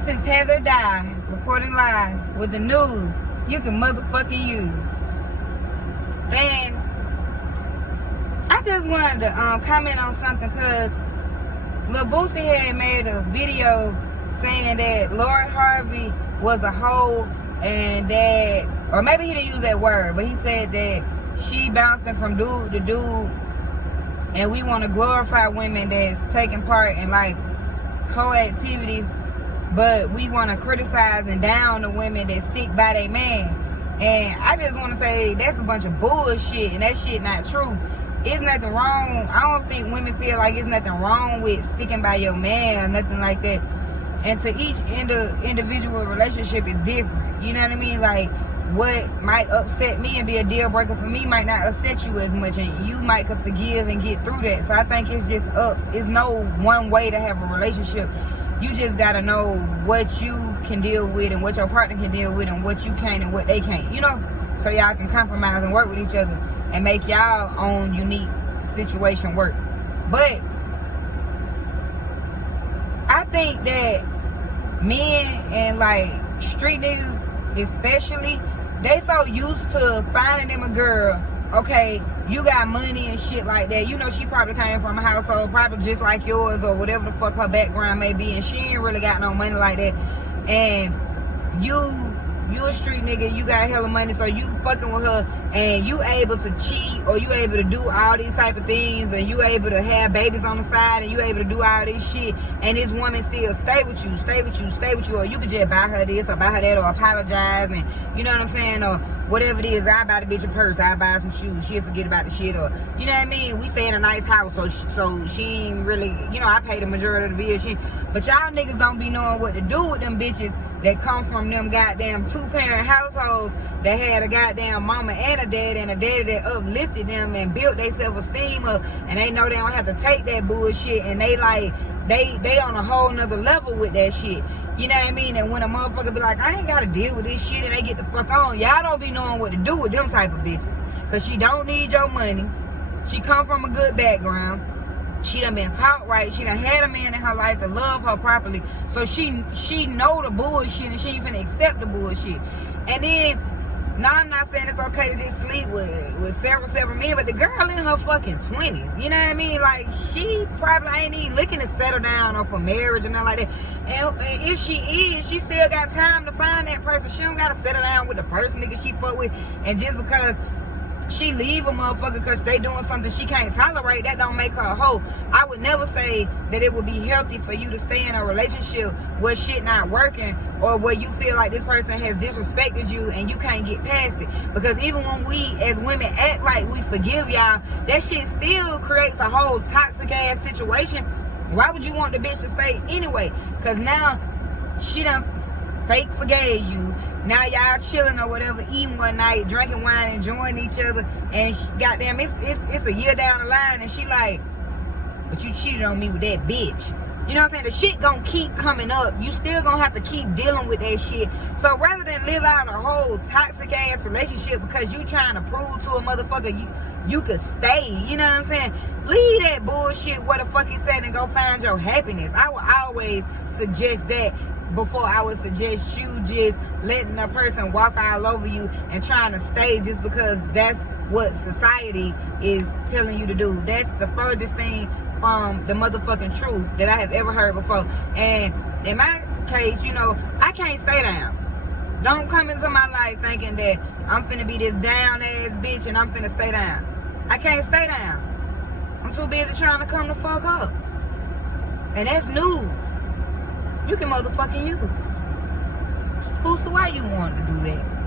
This is Heather Dye, reporting live with the news you can motherfucking use. And I just wanted to comment on something because Lil Boosie had made a video saying that Lori Harvey was a hoe and that, or maybe he didn't use that word, but he said that she bouncing from dude to dude and we want to glorify women that's taking part in like hoe activity, but we want to criticize and down the women that stick by their man. And I just want to say that's a bunch of bullshit, and that shit not true. It's nothing wrong. I don't think women feel like it's nothing wrong with sticking by your man or nothing like that. And to each individual relationship is different. You know what I mean? Like, what might upset me and be a deal breaker for me might not upset you as much, and you might could forgive and get through that. So I think it's just it's no one way to have a relationship. You just gotta know what you can deal with and what your partner can deal with and what you can and what they can't, you know? So y'all can compromise and work with each other and make y'all own unique situation work. But I think that men and like street niggas especially, they so used to finding them a girl, okay, you got money and shit like that. You know, she probably came from a household probably just like yours or whatever the fuck her background may be, and she ain't really got no money like that. And you a street nigga, you got hella money, so you fucking with her and you able to cheat or you able to do all these type of things, and you able to have babies on the side and you able to do all this shit, and this woman still stay with you, or you could just buy her this or buy her that or apologize, and you know what I'm saying, or whatever it is. I buy the bitch a purse, I buy some shoes, she'll forget about the shit, or you know what I mean, we stay in a nice house, so she ain't really, you know, I pay the majority of the bill, but y'all niggas don't be knowing what to do with them bitches that come from them goddamn two-parent households that had a goddamn mama and a daddy that uplifted them and built their self-esteem up, and they know they don't have to take that bullshit, and they like they on a whole nother level with that shit. You know what I mean? And when a motherfucker be like, I ain't gotta deal with this shit, and they get the fuck on, y'all don't be knowing what to do with them type of bitches. Cause she don't need your money. She come from a good background. She done been taught right. She done had a man in her life to love her properly. So she know the bullshit, and she ain't finna accept the bullshit. And then, now I'm not saying it's okay to just sleep with several men, but the girl in her fucking 20s, you know what I mean? Like, she probably ain't even looking to settle down or for marriage or nothing like that. And if she is, she still got time to find that person. She don't gotta settle down with the first nigga she fuck with. And just because she leave a motherfucker because they doing something she can't tolerate, that don't make her a hoe. I would never say that it would be healthy for you to stay in a relationship where shit not working, or where you feel like this person has disrespected you and you can't get past it. Because even when we as women act like we forgive y'all, that shit still creates a whole toxic ass situation. Why would you want the bitch to stay anyway? Because now she done fake forgave you. Now y'all chilling or whatever, eating one night, drinking wine, enjoying each other, and goddamn, it's a year down the line, and she like, but you cheated on me with that bitch. You know what I'm saying? The shit gonna keep coming up. You still gonna have to keep dealing with that shit. So rather than live out a whole toxic ass relationship because you trying to prove to a motherfucker you could stay, you know what I'm saying? Leave that bullshit where the fuck he said and go find your happiness. I would always suggest that before I would suggest you just letting a person walk all over you and trying to stay just because that's what society is telling you to do. That's the furthest thing from the motherfucking truth that I have ever heard before. And in my case, you know, I can't stay down. Don't come into my life thinking that I'm finna be this down ass bitch and I'm finna stay down. I can't stay down. I'm too busy trying to come the fuck up. And that's news. You can motherfucking use. So why you want to do that?